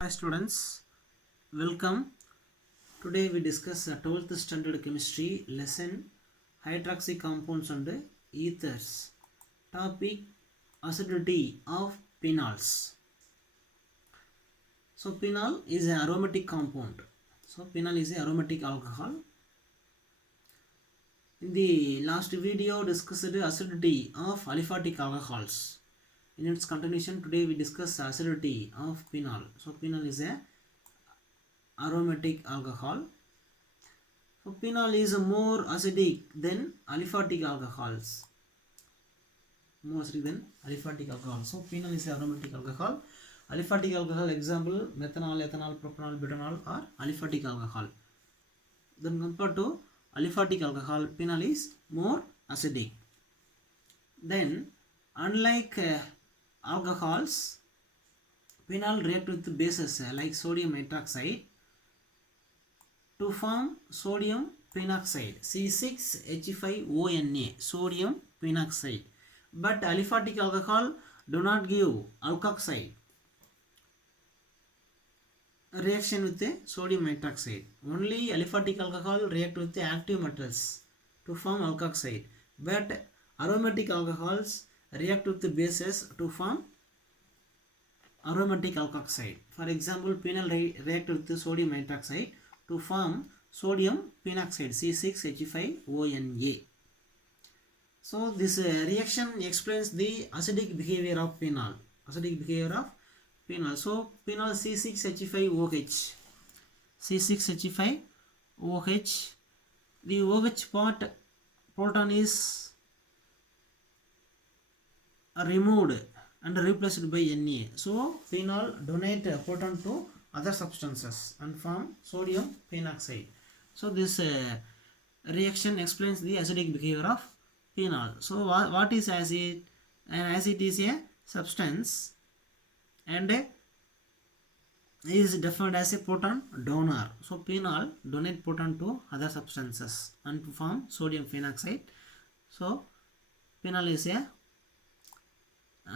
Hi students, welcome. Today we discuss 12th standard chemistry lesson hydroxy compounds and ethers. Topic acidity of phenols. So phenol is an aromatic compound. So phenol is an aromatic alcohol. In the last video discussed acidity of aliphatic alcohols. In its continuation today we discuss acidity of phenol. So phenol is a aromatic alcohol. So phenol is more acidic than aliphatic alcohols. More acidic than aliphatic alcohol. So phenol is aromatic alcohol. Aliphatic alcohol example methanol, ethanol, propanol, butanol are aliphatic alcohol. Then compared to aliphatic alcohol, phenol is more acidic. Then unlike alcohols, phenol react with bases like sodium hydroxide to form sodium phenoxide C6H5ONa, sodium phenoxide. But aliphatic alcohol do not give alkoxide reaction with the sodium hydroxide. Only aliphatic alcohol react with the active metals to form alkoxide. But aromatic alcohols react with the bases to form aromatic alkoxide. For example, phenol react with the sodium hydroxide to form sodium phenoxide C6H5ONa. So this reaction explains the acidic behavior of phenol. Acidic behavior of phenol. So phenol C6H5OH. C6H5OH. The OH part proton is removed and replaced by Na. So phenol donate proton to other substances and form sodium phenoxide. So this reaction explains the acidic behavior of phenol. So what is acid? An acid is a substance and is defined as a proton donor. So phenol donate proton to other substances and form sodium phenoxide. So phenol is a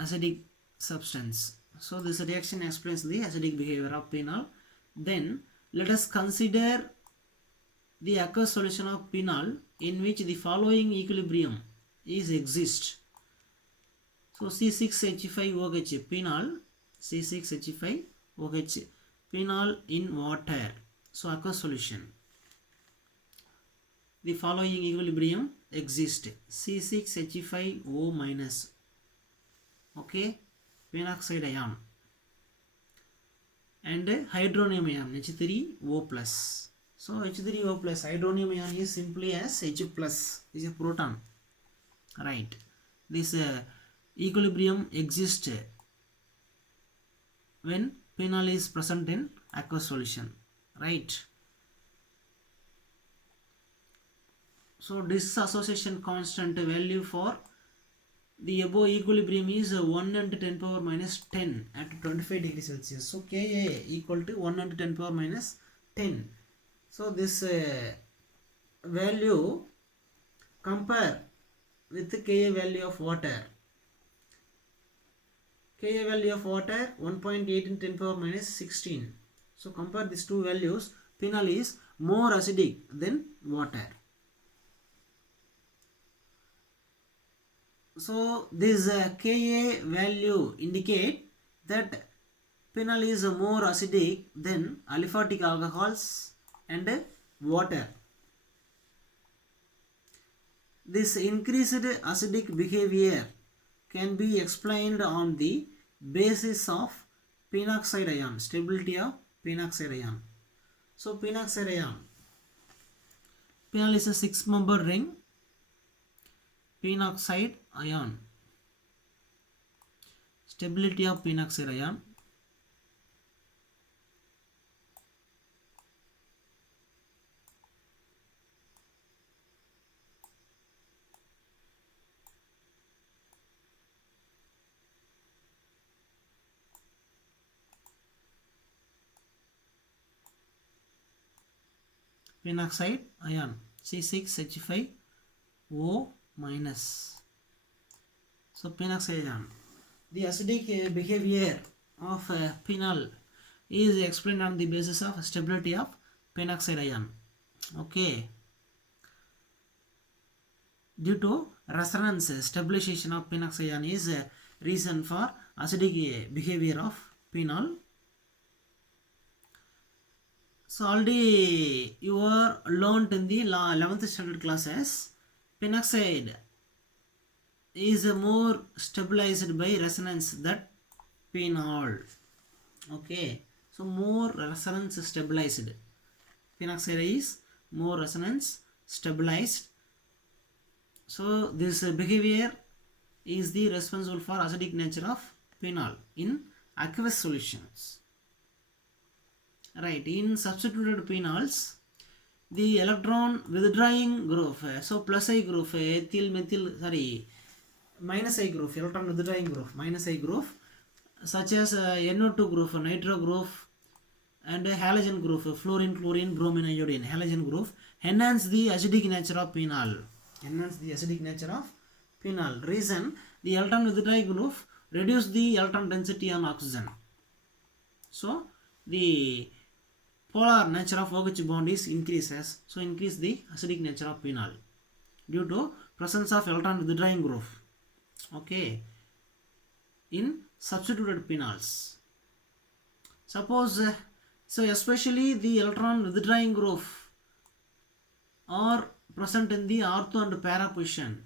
acidic substance. So this reaction explains the acidic behavior of phenol. Then let us consider the aqueous solution of phenol in which the following equilibrium is exist. So C6H5OH phenol, C6H5OH phenol in water. So aqueous solution. The following equilibrium exist. C6H5O minus. Okay, phenoxide ion and hydronium ion H3O plus. So H3O plus hydronium ion is simply as H plus is a proton, right? This equilibrium exists when phenol is present in aqueous solution, right? So dissociation constant value for the above equilibrium is 1 into 10 power minus 10 at 25 degrees Celsius. So Ka equal to 1 into 10 power minus 10. So this value compare with the Ka value of water. Ka value of water 1.8 into 10 power minus 16. So compare these two values. Phenol is more acidic than water. So this Ka value indicate that phenol is more acidic than aliphatic alcohols and water. This increased acidic behavior can be explained on the basis of phenoxide ion, stability of phenoxide ion. So phenoxide ion, phenol is a 6-member ring. Phenoxide ion, stability of phenoxide ion. Phenoxide ion C6H5O minus. So phenoxide ion. The acidic behavior of phenol is explained on the basis of stability of penoxide ion. Okay, due to resonance stabilization of penoxide ion is a reason for acidic behavior of phenol. So already you are learned in the 11th standard classes, penoxide is more stabilized by resonance than phenol. Okay, so more resonance stabilized. Penoxide is more resonance stabilized. So this behavior is the responsible for acidic nature of phenol in aqueous solutions. Right, in substituted phenols, the electron withdrawing group, so plus I group, minus I group, electron withdrawing group, minus I group, such as NO2 group, nitro group, and halogen group, fluorine, chlorine, bromine, iodine, halogen group, enhance the acidic nature of phenol. Enhance the acidic nature of phenol. Reason, the electron withdrawing group reduce the electron density on oxygen. So the polar nature of OH bond is increases. So increase the acidic nature of phenol due to presence of electron withdrawing group. Okay, in substituted phenols. Suppose so especially the electron withdrawing group are present in the ortho and para position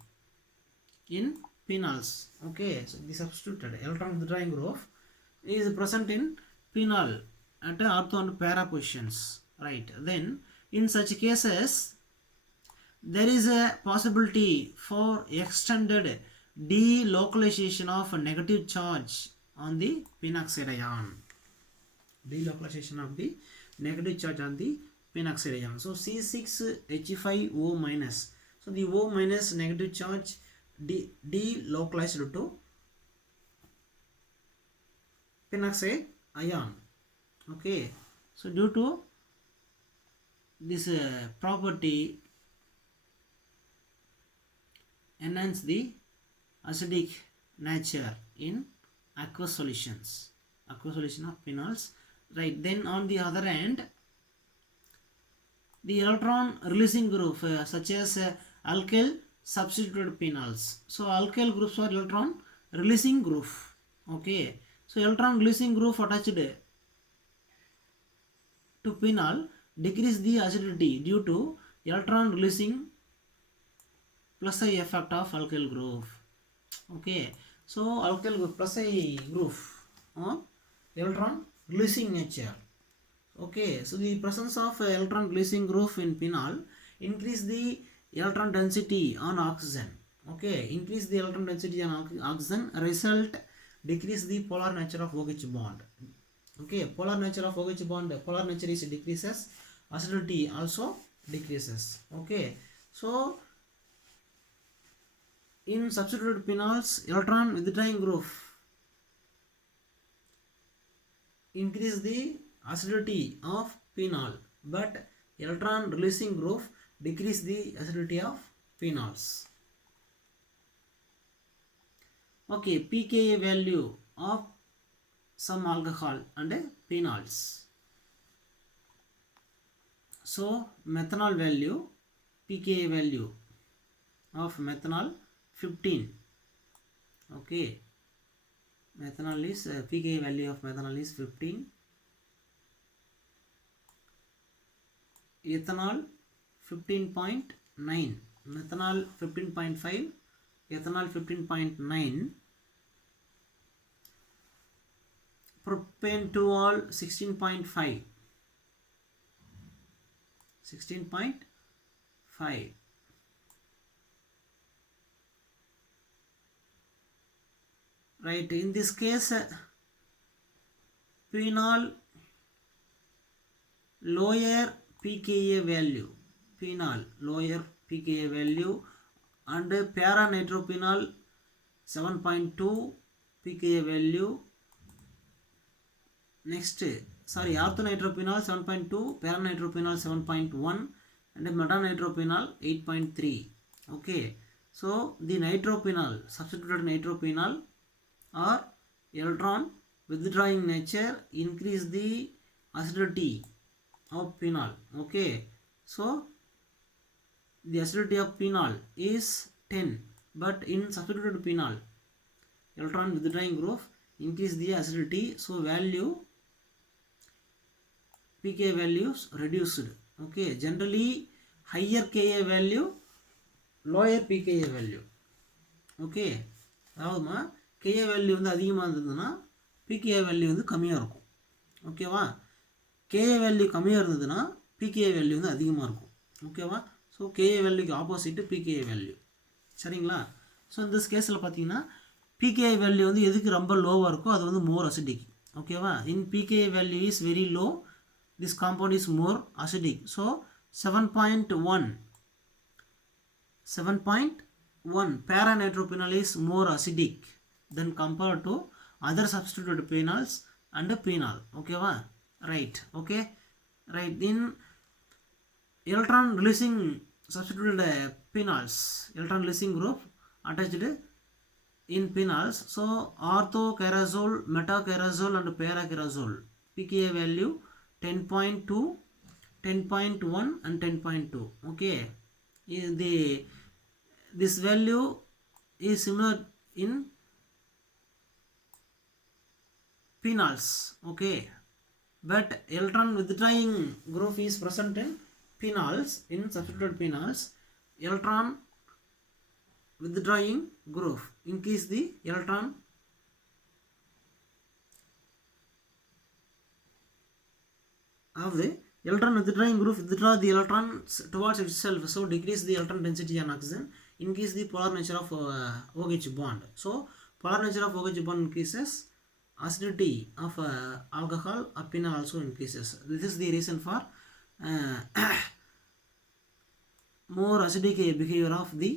in phenols. Okay, so the substituted electron withdrawing group is present in phenol at ortho and para positions. Right, then in such cases there is a possibility for extended delocalization of a negative charge on the penoxide ion. Delocalization of the negative charge on the penoxide ion. So C6H5O minus. So the O minus negative charge delocalized to penoxide ion. Okay, so due to this property enhance the acidic nature in aqueous solutions, aqueous solution of phenols. Right, then on the other hand, the electron releasing group such as alkyl substituted phenols. So alkyl groups are electron releasing group. Okay, so electron releasing group attached to phenol decrease the acidity due to electron releasing plus I effect of alkyl group. Okay, so alkyl group plus I group electron releasing nature. Okay, so the presence of electron releasing group in phenol increase the electron density on oxygen. Okay, increase the electron density on oxygen, result decrease the polar nature of OH bond. Okay, polar nature of OH bond, polar nature is decreases, acidity also decreases. Okay, so in substituted phenols, electron withdrawing group increase the acidity of phenol, but electron releasing group decrease the acidity of phenols. Okay, pKa value of some alcohol and phenols. So methanol value, pKa value of methanol 15. Okay, methanol is pKa value of methanol is 15. Ethanol 15.9, methanol 15.5, ethanol 15.9, propane 2-ol 16.5, 16.5. Right, in this case phenol lower pKa value, phenol lower pKa value, and para nitrophenol 7.2 pKa value. Next, sorry, orthonitrophenol 7.2, para nitrophenol 7.1, and metanitrophenol 8.3. Okay, so the nitrophenol, substituted nitrophenol or electron withdrawing nature increase the acidity of phenol. Okay, so the acidity of phenol is 10, but in substituted phenol electron withdrawing group increase the acidity, so value pKa values reduced. Okay, generally higher Ka value, lower pKa value. Okay, அதாவதுமா Ka value வந்து அதிகமாக இருந்ததுன்னா pKa value வந்து கம்மியாக இருக்கும். ஓகேவா, Ka value கம்மியாக இருந்ததுன்னா pKa வேல்யூ வந்து அதிகமாக இருக்கும். ஓகேவா, ஸோ Ka வேல்யூக்கு ஆப்போசிட்டு pKa வேல்யூ. சரிங்களா, ஸோ இந்த கேஸில் பார்த்தீங்கன்னா pKa வேல்யூ வந்து எதுக்கு ரொம்ப லோவாக இருக்கோ அது வந்து மோர் அசிடிக். ஓகேவா, இன் pKa value is very low, this compound is more acidic. So 7.1 para-nitrophenol is more acidic than compared to other substituted phenols and phenol. Okay va, right. Okay, right. In electron releasing substituted phenols, electron releasing group attached in phenols, so orthochirazole, metachirazole and parachirazole pKa value 10.2, 10.1 and 10.2. okay, this value is similar in phenols. Okay, but electron withdrawing group is present in phenols. In substituted phenols, electron withdrawing group increase the electron of the electron withdrawing group withdraw the electrons towards itself, so decrease the electron density on oxygen, increase the polar nature of OH bond. So polar nature of OH bond increases, acidity of alcohol or phenol also increases. This is the reason for more acidic behavior of the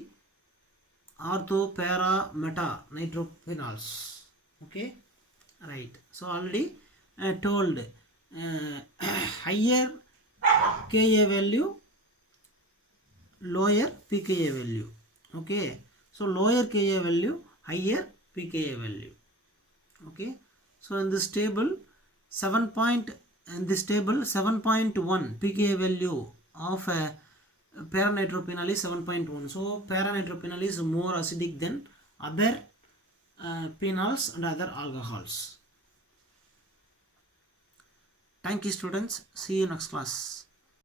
ortho, para, meta nitrophenols. Okay, right. So already told higher Ka value, lower pKa value. Okay, so lower Ka value, higher pKa value. Okay, so in this table 7.1 pKa value of para-nitrophenol is 7.1. so para-nitrophenol is more acidic than other phenols and other alcohols. Thank you students, see you next class.